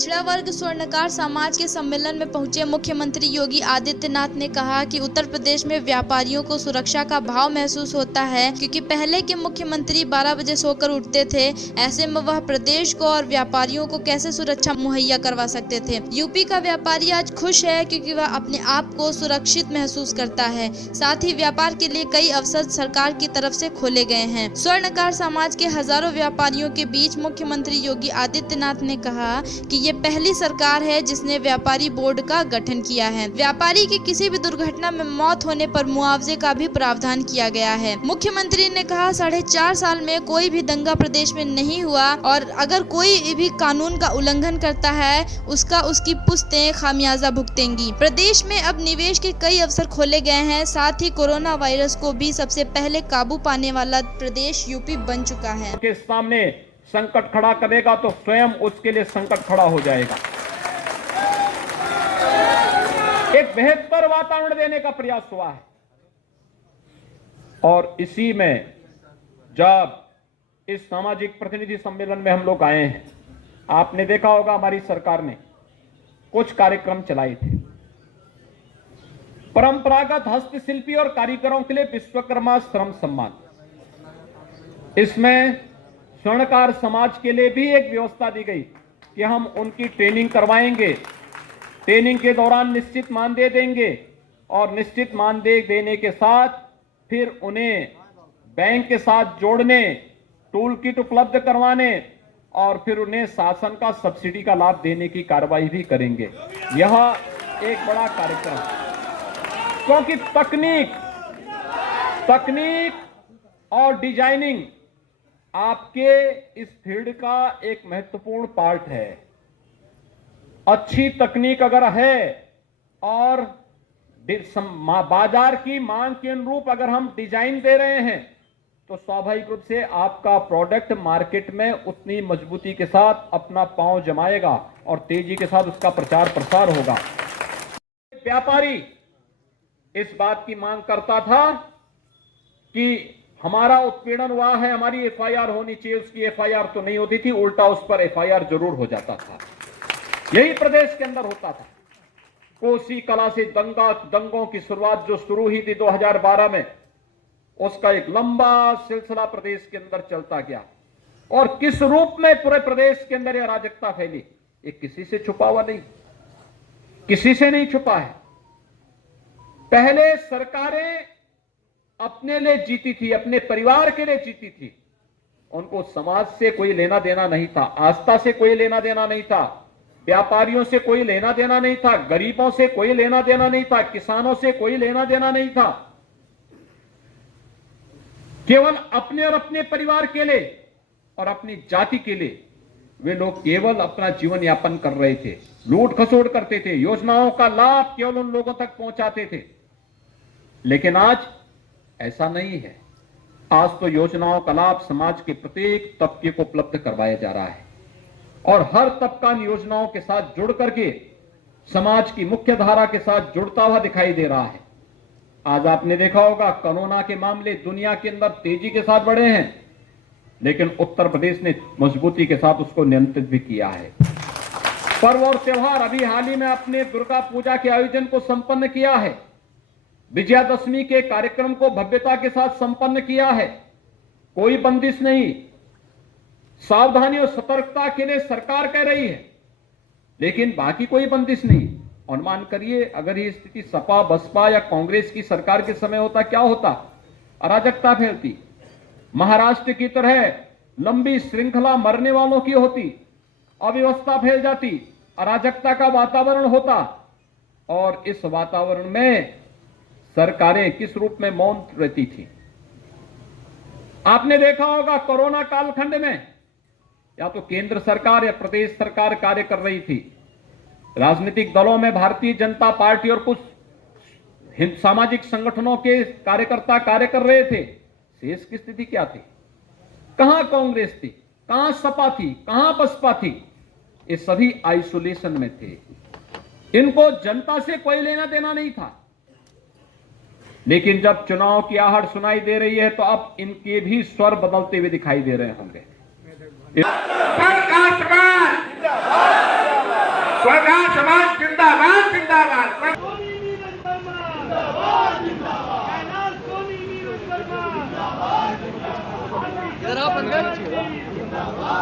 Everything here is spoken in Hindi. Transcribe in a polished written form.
पिछड़ा वर्ग स्वर्णकार समाज के सम्मेलन में पहुंचे मुख्यमंत्री योगी आदित्यनाथ ने कहा कि उत्तर प्रदेश में व्यापारियों को सुरक्षा का भाव महसूस होता है, क्योंकि पहले के मुख्यमंत्री 12 बजे सोकर उठते थे। ऐसे में वह प्रदेश को और व्यापारियों को कैसे सुरक्षा मुहैया करवा सकते थे। यूपी का व्यापारी आज खुश है क्योंकि वह अपने आप को सुरक्षित महसूस करता है। साथ ही व्यापार के लिए कई अवसर सरकार की तरफ से खोले गए हैं। स्वर्णकार समाज के हजारों व्यापारियों के बीच मुख्यमंत्री योगी आदित्यनाथ ने कहा कि ये पहली सरकार है जिसने व्यापारी बोर्ड का गठन किया है। व्यापारी की किसी भी दुर्घटना में मौत होने पर मुआवजे का भी प्रावधान किया गया है। मुख्यमंत्री ने कहा 4.5 साल में कोई भी दंगा प्रदेश में नहीं हुआ और अगर कोई भी कानून का उल्लंघन करता है उसकी पुश्तें खामियाजा भुगतेंगी। प्रदेश में अब निवेश के कई अवसर खोले गए हैं। साथ ही कोरोना वायरस को भी सबसे पहले काबू पाने वाला प्रदेश यूपी बन चुका है। के सामने संकट खड़ा करेगा तो स्वयं उसके लिए संकट खड़ा हो जाएगा। एक बेहतर वातावरण देने का प्रयास हुआ है और इसी में जब इस सामाजिक प्रतिनिधि सम्मेलन में हम लोग आए हैं, आपने देखा होगा हमारी सरकार ने कुछ कार्यक्रम चलाए थे। परंपरागत हस्तशिल्पी और कारीगरों के लिए विश्वकर्मा श्रम सम्मान, इसमें स्वर्णकार समाज के लिए भी एक व्यवस्था दी गई कि हम उनकी ट्रेनिंग करवाएंगे। ट्रेनिंग के दौरान निश्चित मानदेय देंगे और निश्चित मानदेय देने के साथ फिर उन्हें बैंक के साथ जोड़ने, टूल किट उपलब्ध करवाने और फिर उन्हें शासन का सब्सिडी का लाभ देने की कार्रवाई भी करेंगे। यह एक बड़ा कार्यक्रम है क्योंकि तकनीक और डिजाइनिंग आपके इस फील्ड का एक महत्वपूर्ण पार्ट है। अच्छी तकनीक अगर है और बाजार की मांग के अनुरूप अगर हम डिजाइन दे रहे हैं तो स्वाभाविक रूप से आपका प्रोडक्ट मार्केट में उतनी मजबूती के साथ अपना पांव जमाएगा और तेजी के साथ उसका प्रचार प्रसार होगा। व्यापारी इस बात की मांग करता था कि हमारा उत्पीड़न हुआ है, हमारी एफआईआर होनी चाहिए। उसकी एफआईआर तो नहीं होती थी, उल्टा उस पर एफआईआर जरूर हो जाता था। यही प्रदेश के अंदर होता था। कोसी कला से दंगों की शुरुआत जो शुरू हुई थी 2012 में, उसका एक लंबा सिलसिला प्रदेश के अंदर चलता गया और किस रूप में पूरे प्रदेश के अंदर यह अराजकता फैली, ये किसी से छुपा हुआ नहीं, किसी से नहीं छुपा है। पहले सरकारें अपने लिए जीती थी, अपने परिवार के लिए जीती थी। उनको समाज से कोई लेना देना नहीं था, आस्था से कोई लेना देना नहीं था, व्यापारियों से कोई लेना देना नहीं था, गरीबों से कोई लेना देना नहीं था, किसानों से कोई लेना देना नहीं था। केवल अपने और अपने परिवार के लिए और अपनी जाति के लिए वे लोग केवल अपना जीवन यापन कर रहे थे, लूट खसोट करते थे, योजनाओं का लाभ केवल उन लोगों तक पहुंचाते थे। लेकिन आज ऐसा नहीं है। आज तो योजनाओं का लाभ समाज के प्रत्येक तबके को उपलब्ध करवाया जा रहा है और हर तबका इन योजनाओं के साथ जुड़ करके समाज की मुख्य धारा के साथ जुड़ता हुआ दिखाई दे रहा है। आज आपने देखा होगा कोरोना के मामले दुनिया के अंदर तेजी के साथ बढ़े हैं, लेकिन उत्तर प्रदेश ने मजबूती के साथ उसको नियंत्रित भी किया है। पर्व और त्योहार, अभी हाल ही में अपने दुर्गा पूजा के आयोजन को संपन्न किया है, विजयादशमी के कार्यक्रम को भव्यता के साथ संपन्न किया है। कोई बंदिश नहीं, सावधानी और सतर्कता के लिए सरकार कह रही है, लेकिन बाकी कोई बंदिश नहीं। अनुमान करिए अगर ये स्थिति सपा, बसपा या कांग्रेस की सरकार के समय होता, क्या होता? अराजकता फैलती, महाराष्ट्र की तरह लंबी श्रृंखला मरने वालों की होती, अव्यवस्था फैल जाती, अराजकता का वातावरण होता और इस वातावरण में सरकारें किस रूप में मौन रहती थी। आपने देखा होगा कोरोना कालखंड में या तो केंद्र सरकार या प्रदेश सरकार कार्य कर रही थी। राजनीतिक दलों में भारतीय जनता पार्टी और कुछ सामाजिक संगठनों के कार्यकर्ता कार्य कर रहे थे। शेष की स्थिति क्या थी? कहां कांग्रेस थी, कहां सपा थी, कहां बसपा थी? ये सभी आइसोलेशन में थे। इनको जनता से कोई लेना देना नहीं था। लेकिन जब चुनाव की आहट सुनाई दे रही है तो अब इनके भी स्वर बदलते हुए दिखाई दे रहे होंगे। स्वर्गार समाज जिंदाबाद जिंदाबाद। सोनी नीरज वर्मा जिंदाबाद जिंदाबाद। कैलाश सोनी नीरज वर्मा जिंदाबाद जिंदाबाद।